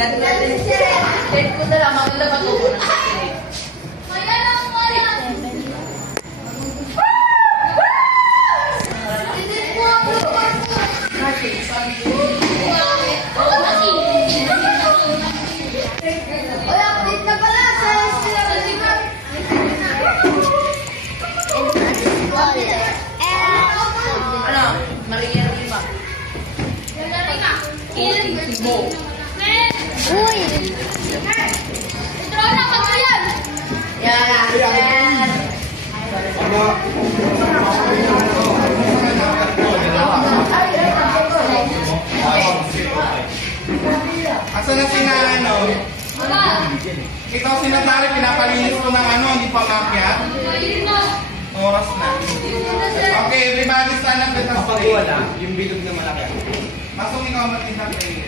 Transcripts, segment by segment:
Check ko na lang, maglabag ko na. Uy! Ito na kasi yan! Yan! Asa na si ano? Ikaw sinatari, pinapalinis ko ng ano, hindi pa makyat? Oras na. Okay, everybody stand up. Kapag wala, yung bilog na malaki. Pasok ikaw matintang kayo.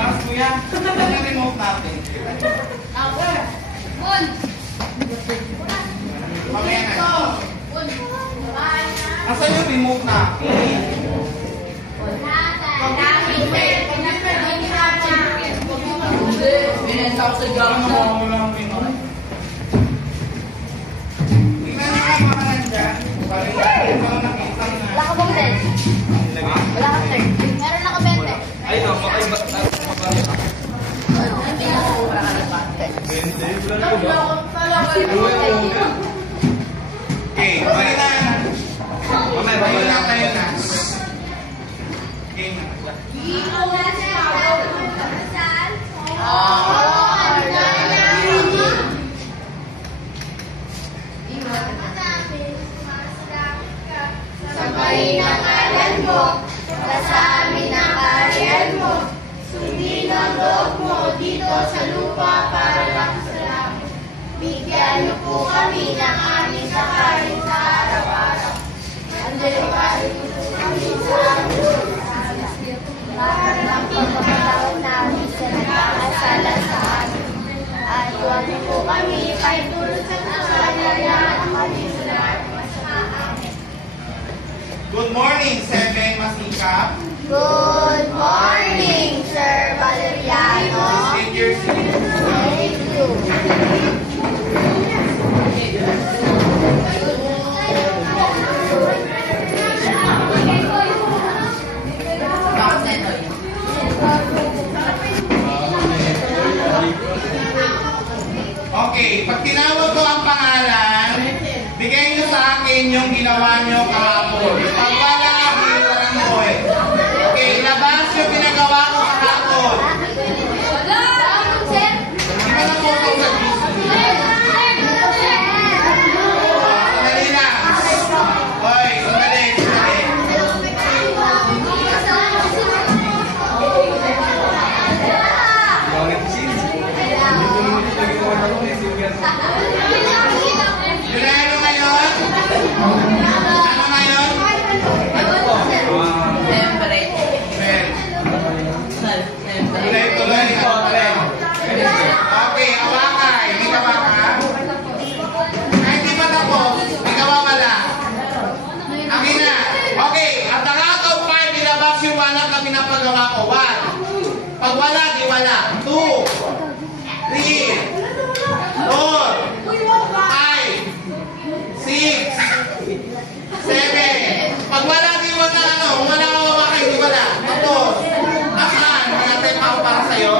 Tapos kuya, saan na remote natin? Mamaya na. Asan yung remote natin? Binenta ko sa job na. Walang remote. Tingnan nyo ka mga nandyan. Ikaw nakita na. Wala ka bang bed? Wala ka sir. Meron ako 20. Ay, no, makaibat na mabalik ako. Okay, okay na. Mamaya, Tayo na, babalik. tayo na. Okay. Sambahin ang ngalan mo, kasamin ang kaharian mo, sundin ang loob mo dito sa lupa para lang sa langit. Bigyan niyo po kami ng aming kakain sa araw-araw. Ang delivery po kami sa aming para lang pagkakataon namin sa nagkakasala sa amin. At huwag niyo po kami paitulog sa kasalanan at kami sa lahat masama. Amen. Good morning, Seven Masikap. Good morning, Sir Valeriano. Take your seat. Thank you. Okay, pag tinawag ko ang pangalan, bigay niyo sa akin yung ginawa niyo kahapon. Pag wala, bilang mo eh. Okay, labas yung pinagawa ko kahapon. Di ba naputong sa GC? Sandali lang. Hoy, sandali, sandali. Yun na ano ngayon? Ano ngayon? Siyempre. Tuloy, tuloy, tuloy. Okay, awakay. Hindi ka ba ka? Ay, hindi pa tapos. Hindi ka ba wala? Akin na. Okay, at ang out of 5, ilabas yung wala na pinapagawa ko. 1. Pag wala, di wala. 2, 3, 4, 5, 6, 7. Pag wala, di wala. Ano? Wala ka awakay, di wala. Tapos, asan? Natin pa ako para sa'yo.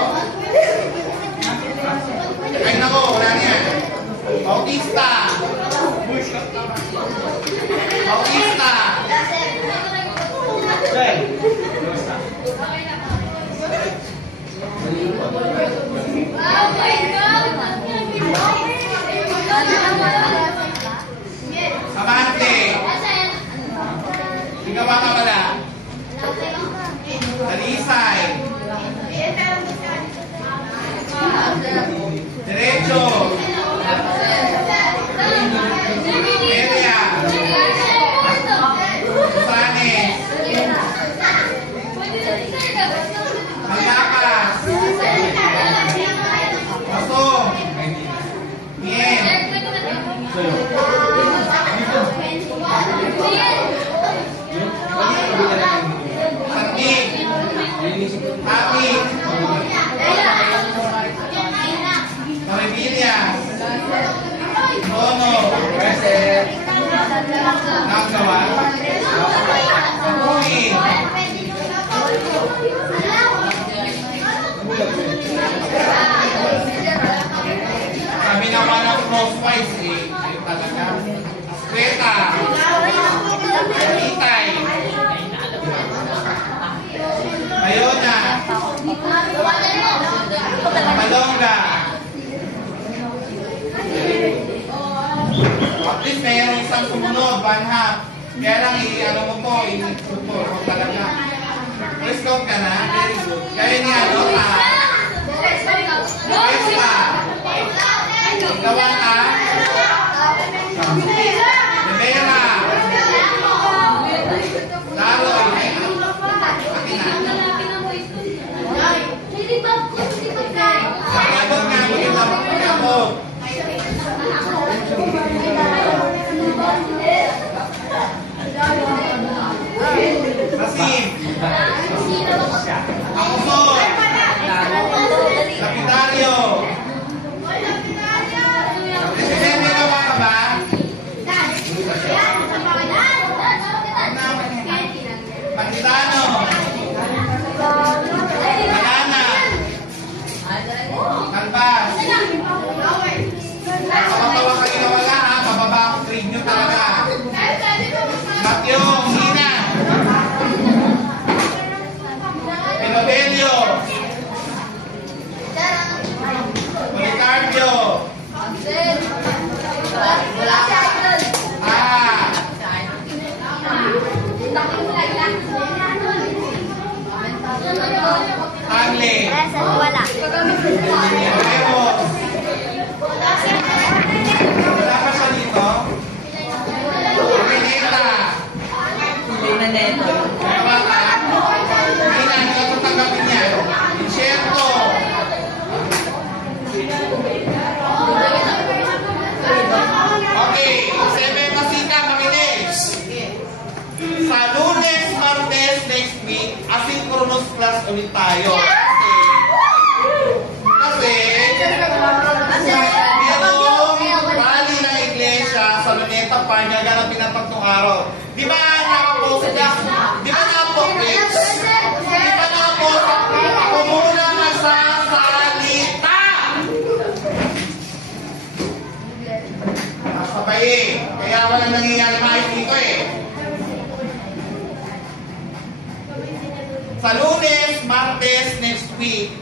Ay nako, wala niyan. Bautista. Bautista. Amante. Ikaw ka pala. Dalisay. Derecho. Media. Susanes. Malakas. Pasong. Mien. Sangking. ang sumunod, 1/2. Kaya lang, i-ano mo to, i-put mo talaga. First count ka na, very good. Kaya ni ano, First ka. Ikawan ka. Rivera. Laloy. Pag-abot nga, pag-abot. Masim. Akusol. Lapidario. Presidente ka ba? Pantitano. Malana. Kalbas. Tawa-tawa kayo na wala ha. Bababa ang grade nyo talaga. Matyong. Hina. Pinobelio. Policarpio. Hanley. Wala. Remos. Wala pa siya dito? Pineta. Tama ka? Hindi na, hindi ko tanggapin niya. Insyerto. Okay, 7 pasika, makinig. Sa Lunes, Martes, next week, asynchronous class ulit tayo. Kasi, merong rally ng iglesia sa Luneta Park, gaganapin ng 3 araw. Di ba nakapost na? Di ba nakapost? Di ba nakapost? Kumuna masasalita! Nakasabay eh. Kaya walang nangyayari maayos dito eh. Sa Lunes, Martes, next week,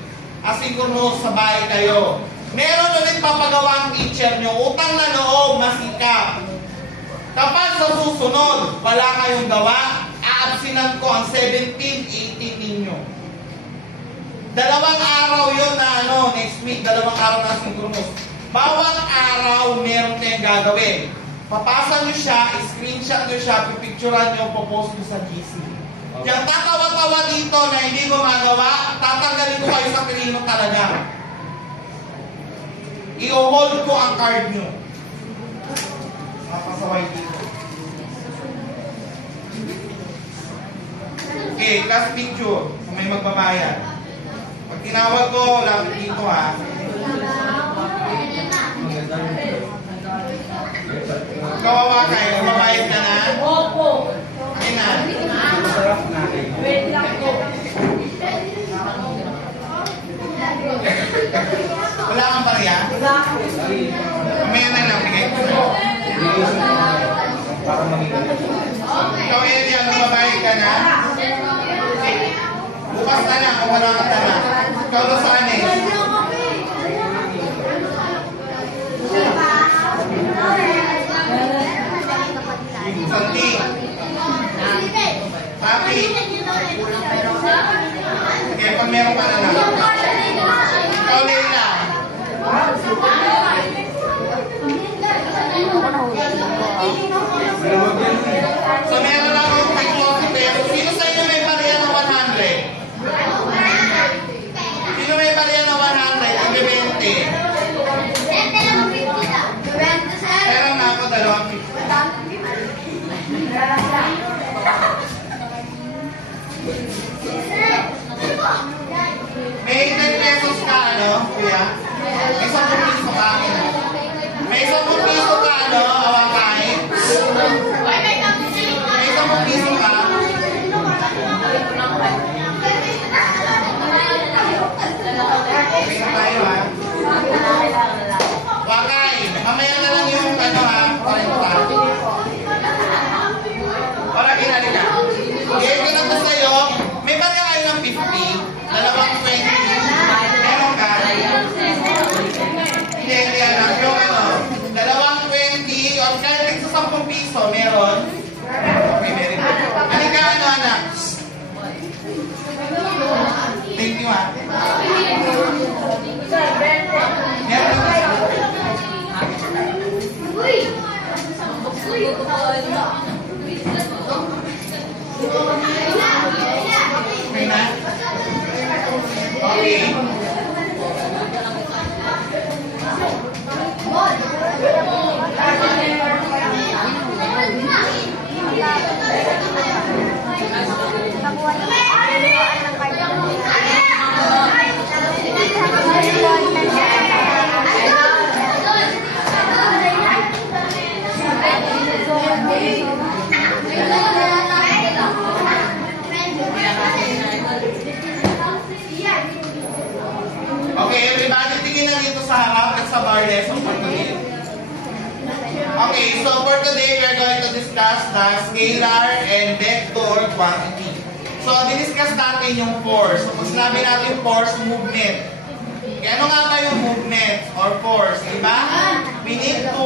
asynchronous sa bahay kayo. Meron ulit papagawa ang teacher nyo, utang na loob, masikap. Kapag sa susunod, wala kayong gawa, aabsinan ko ang 17, 18 ninyo. 2 araw yun na next week, 2 araw na asynchronous. Bawat araw, meron kayong gagawin. Papasa nyo siya, screenshot nyo siya, pipicturean nyo, popost nyo sa GC. Yung tatawa-tawa dito na hindi gumagawa, tatanggalin ko kayo sa pilino talaga. I-hold ko ang card nyo. Napasaway dito. Okay, class picture. Kung may magbabayad. Pag tinawag ko, lapit dito ha. Kawawa kayo, magbabayad ka na? Opo. Ay na. Wait lang po. Wala kang barya? Wala po. Mamaya na lang, bigay ko. Para maging Ikaw yan, magbabayad ka na? Bukas na lang kung wala kang tala. Ikaw na saan eh? Santi. Papi. Kaya pag meron ka na lang. Ikaw Leila. So meron lang akong 50 pesos. Sino sa inyo may barya ng 100? Sino may barya ng 100? Ang 20. Meron na ako 250. May 10 pesos ka, kuya? May 10 pesos ka. Thank you, ha. Meron na. Okay na? Okay. Okay, everybody, tingin lang dito sa harap at sa bar lesson for today. Okay, so for today, we're going to discuss the scalar and vector quantity. So, diniscuss natin yung force. So, kung sinabi natin force, movement. Kaya ano nga ba yung movement or force? Diba? We need to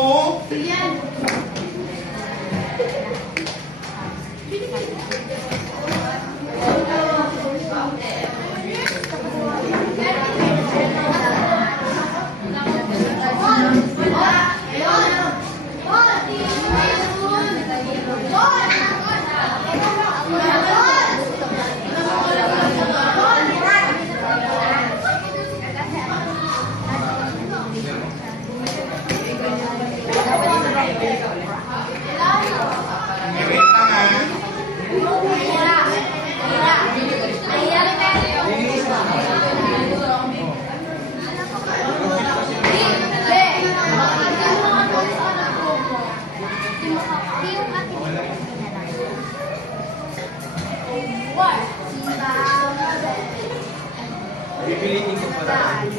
Pipilitin ko pa rin.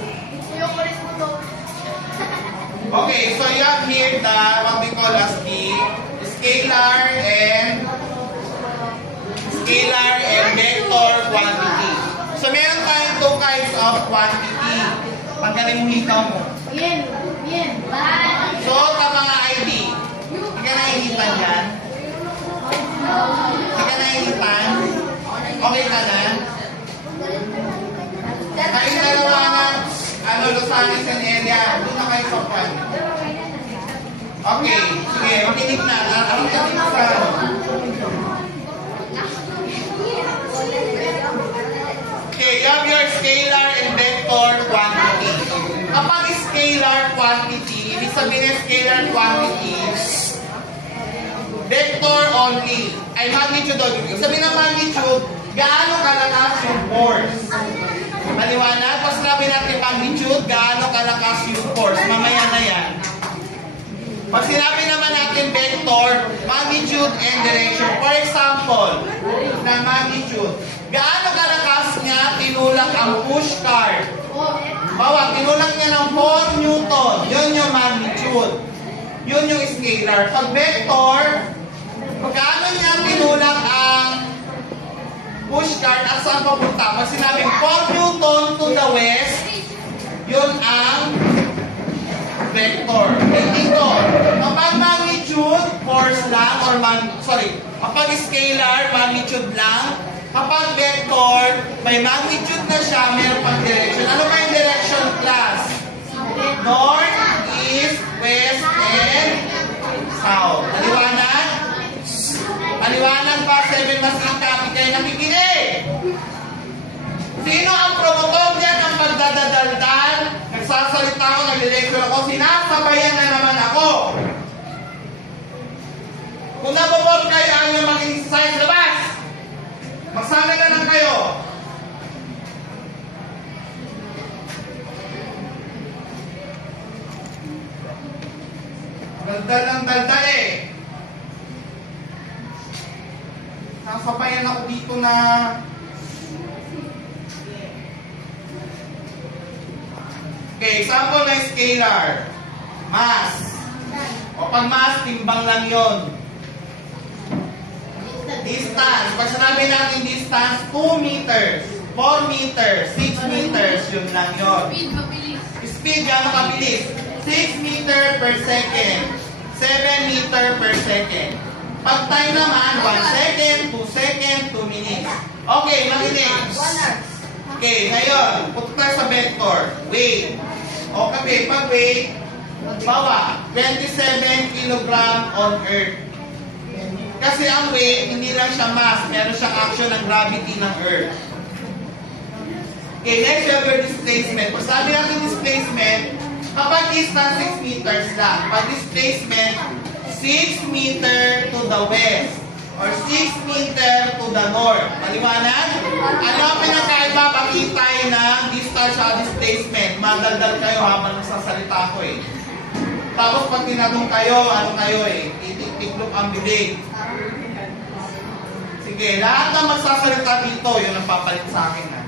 okay, so you have here the what we call as the scalar and vector quantity. So meron tayong two kinds of quantity. Pagkarin mo hikaw mo. So sa mga ID, hindi ka nainitan yan? Hindi ka nainitan? Okay ka na? Kayong dalawa na Losanes and area, doon na kayo sa kwan. Okay, sige, makinig na. Anong kanig sa okay, you have your scalar and vector quantity. Kapag scalar quantity, ibig sabihin ng scalar quantity, vector only, ay magnitude only. Ibig sabihin ng magnitude, gaano kalakas yung force. Maliwanag, pas sabi natin magnitude, gaano kalakas yung force. Mamaya na yan. Pag sinabi naman natin vector, magnitude and direction. For example, na magnitude, gaano kalakas niya tinulak ang push cart. Bawa, tinulak niya ng 4 Newton. Yun yung magnitude. Yun yung scalar. Pag vector, gaano niya tinulak ang push cart at saan papunta? Pag sinabing 4 Newton to the west, yun ang vector. Dito, kapag magnitude, force lang, or kapag scalar, magnitude lang. Kapag vector, may magnitude na siya, mayroon pang direction. Ano ba yung direction, class? North, east, west, and south. Maliwanag? Maliwanag ba? 7 mas ang copy kayo nakikinig? Sino ang promotor dyan ang pagdadadaldal? Nagsasalita ako, nag-lecture ako, sinasabayan na naman ako. Kung nabobor kayo, ayaw nyo makinig sa science, labas! Magsama na lang kayo. Daldal ng daldal eh. Nasabayan ako dito na okay, example na scalar. Mass. O pag mass, timbang lang yon. Distance. Pag sinabi natin distance, 2 meters, 4 meters, 6 meters, yun lang yun. Speed, gano'n kabilis? 6 meter per second, 7 meter per second. Pag time naman, 1 second, 2 second, 2 minutes. Okay, makinig. Okay, ngayon, punta tayo sa vector. Weight. O kami, pag weight, bawa, 27 kg on Earth. Kasi ang weight, hindi lang siya mass, meron siyang action ng gravity ng Earth. Okay, next, we have your displacement. Kung sabi natin displacement, kapag distance 6 meters lang, pag displacement, 6 meter to the west or 6 meter to the north. Maliwanag? Ano ang pinakaiba pag itay ng distance sa displacement? Madaldal kayo habang nagsasalita ko eh. Tapos pag tinanong kayo, ano kayo eh? Titik-tiklop ang bibig. Sige, lahat ng magsasalita dito, yun ang papalit sa akin na.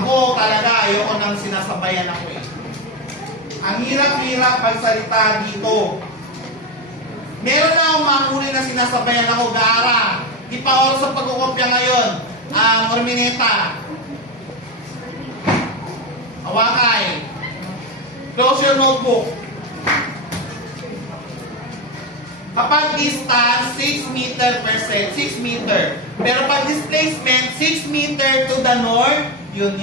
Ako talaga, ayoko nang sinasabayan ako eh. Ang hirap-hirap magsalita dito. Meron na akong mahuli na sinasabayan ako, Gaara. Di pa oras sa pagkukopya ngayon. Ormineta. Awakay. Close your notebook. Kapag distance, 6 meter per second, 6 meter. Pero pag displacement, 6 meter to the north, yun.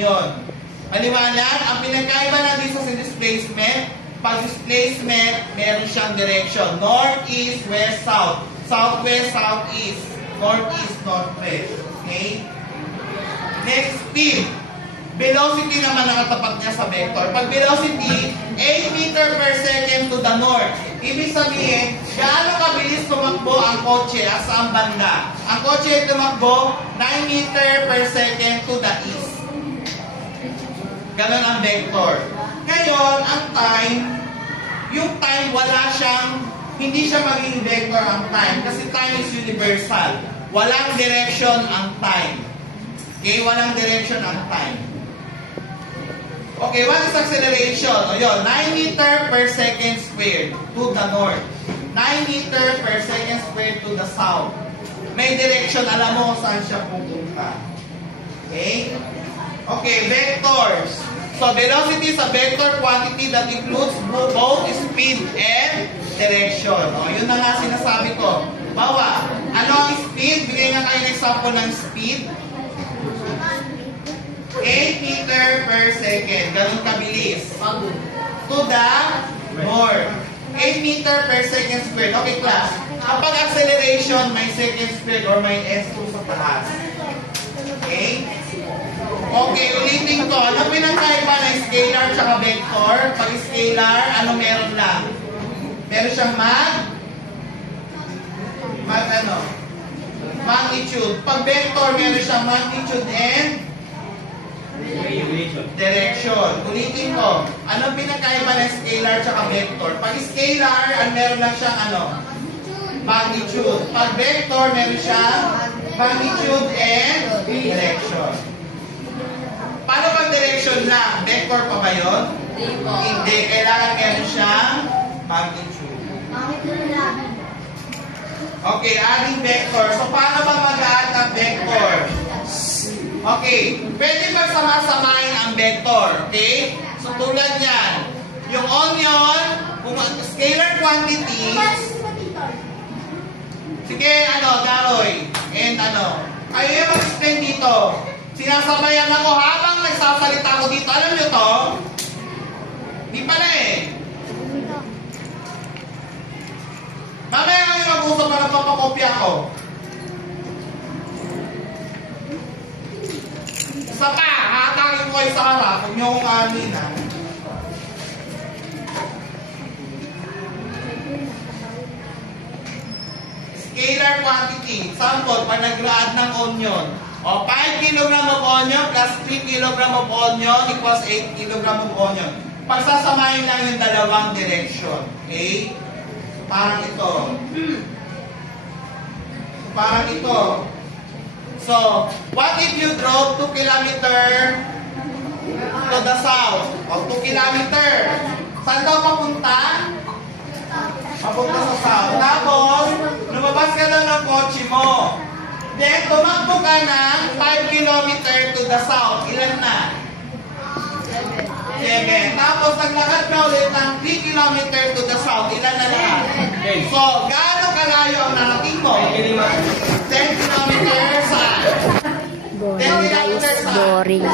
Maliwanag, ang pinagkaiba na dito sa displacement, pag displacement, meron siyang direction. North, east, west, south. Southwest, southeast. Northeast, northwest. Okay? Next, speed. Velocity naman nakatapat niya sa vector. Pag velocity, 8 meter per second to the north. Ibig sabihin, gaano kabilis tumakbo ang kotse at saan banda? Ang kotse tumakbo 9 meter per second to the east. Ganon ang vector. Ngayon, ang time, yung time wala siyang, hindi siya maging vector ang time kasi time is universal. Walang direction ang time. Okay, walang direction ang time. Okay, what is acceleration? O yun, 9 meter per second squared to the north. 9 meter per second squared to the south. May direction, alam mo saan siya pupunta. Okay? Okay, vectors. So, velocity is a vector quantity that includes both speed and direction. O, yun na nga sinasabi ko. Bawa, ano ang speed? Bigay nga kayo ng example ng speed. 8 meter per second. Ganun kabilis. To the north. 8 meter per second squared. Okay, class. Kapag acceleration, may second squared or may S2 sa taas. Okay? Okay, ulitin ko. Ano pinagkaiba ng scalar at vector? Pag scalar, ano meron lang? Meron siyang magnitude. Pag vector, meron siyang magnitude and direction. Ulitin ko. Anong pinagkaiba ng scalar at vector? Pag scalar, meron lang siyang magnitude. Pag vector, meron siyang magnitude and direction. Paano pag direction lang? Vector pa ba yun? Hindi. Kailangan meron siyang magnitude. Okay, adding vector. So, paano ba mag-add ng vector? Okay, pwede ba sama-samahin ang vector? Okay? So, tulad yan. Yung onion, kung scalar quantity, sige, Daroy, and kayo yung mag-explain dito. Sinasabayan ako habang nagsasalita ko dito. Alam nyo to? Di pala eh. Mamaya kayo mag-usap na nagpapakopya ko. Isa pa, hatangin ko kayo sa harap. Huwag nyo akong amin ha. Scalar quantity. Sample, pag nag-add ng onion. O, 5 kg of onion plus 3 kg of onion equals 8 kg of onion. Pagsasamahin lang yung dalawang direction. Okay? Parang ito. Parang ito. So, what if you drove 2 km to the south? O, 2 km. Saan daw papunta? Papunta sa south. Tapos, lumabas ka lang ng kotse mo. Then, tumakbo ka ng 5 km to the south. Ilan na? 7. Tapos, naglakad ka ulit ng 3 km to the south. Ilan na lahat? So, gaano kalayo ang narating mo? 10 km saan? 10 km saan? boring.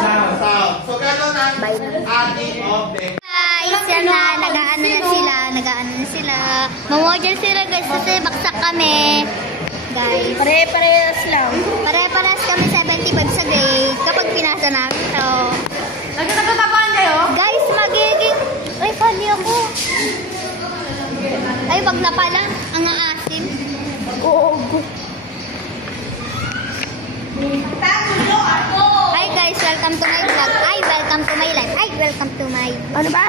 So, gano'n ang ating object. Guys, yan na, nag-aano na sila. Mamodel sila guys, kasi baksak kami. Guys. Pare-parehas lang. Pare-parehas kami 75 sa grade kapag pinasa namin to. Nagkakatapakan kayo? Guys, magiging... Ay, pali ako. Ay, wag na pala. Ang aasim. Oo. Hi guys, welcome to my vlog. Ay, welcome to my life. Ay, welcome to my... Ano ba?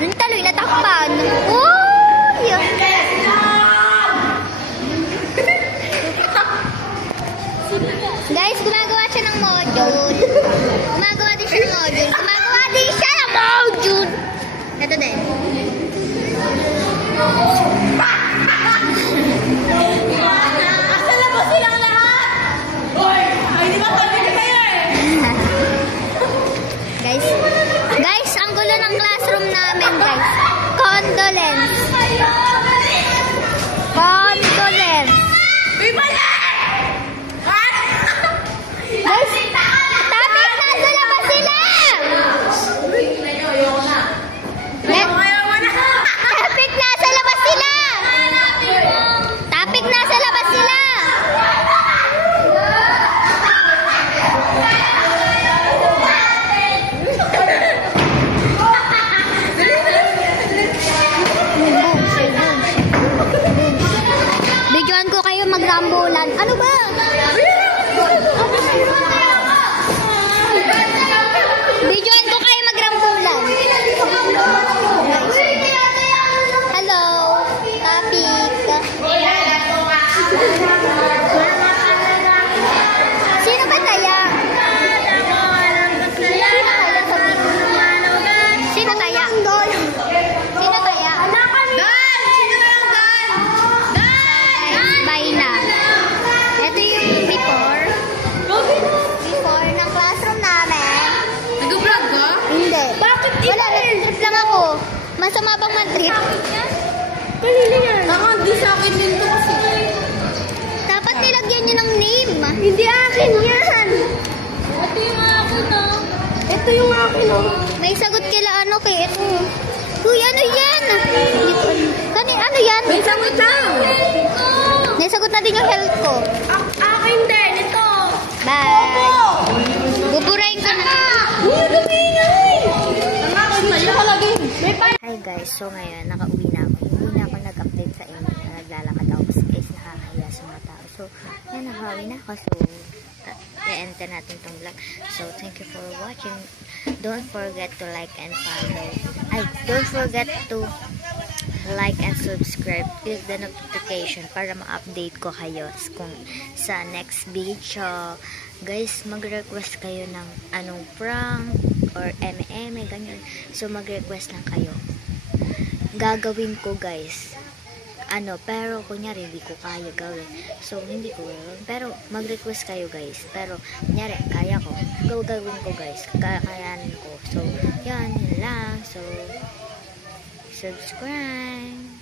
Ang taloy na takpan. Uy! Guys, gumagawa siya ng module. Gumagawa din siya ng module. Ito din. Asa na po silang lahat? Hoy! Ay, di ba kami kayo eh? Guys, ang gulo ng classroom namin, guys. Condolence. Uy, pala! Guys, topic, nasa labas sila! Ayaw mo na! Topic, nasa labas sila! Topic, nasa labas sila! Bigyan ko kayo magrambulan. Ano ba? Bigyan ko kayo magrambulan. Hello, topic. Sino ba taya? Sino taya? Sino taya? Bye na. Ito yung before ng classroom namin. Nag-vlog ka? Hindi. Bakit wala, nag-trip lang ako. Masama bang mag-trip? Kanina yan. Nakandi sa akin din to kasi. Dapat nilagyan nyo ng name. Hindi akin yan. Ito yung akin oh. Ito yung akin oh. May sagot kila ano kay ito. Uy, ano yan? Ano yan? May sagot lang. May sagot na din yung health ko. Akin din. Ito. Bye. Buburahin ko na. Hi guys, so ngayon nakauwi na ako. Hindi na ako nag-update sa inyo na naglalakad ako kasi guys nakakahiya sa mga tao. So, yan nakauwi na ako. So, i-enter natin tong vlog. So, thank you for watching. Don't forget to like and follow. Don't forget to like and subscribe. Click the notification para ma-update ko kayo kung sa next video. Guys, mag-request kayo ng anong prank or eme-eme, ganyan. So, mag-request lang kayo. Gagawin ko, guys. Pero kunyari, hindi ko kaya gawin. So, hindi ko gawin. Pero, mag-request kayo, guys. Pero, kunyari, kaya ko. Gagawin ko, guys. Kakayanin ko. So, yan lang. So, subscribe.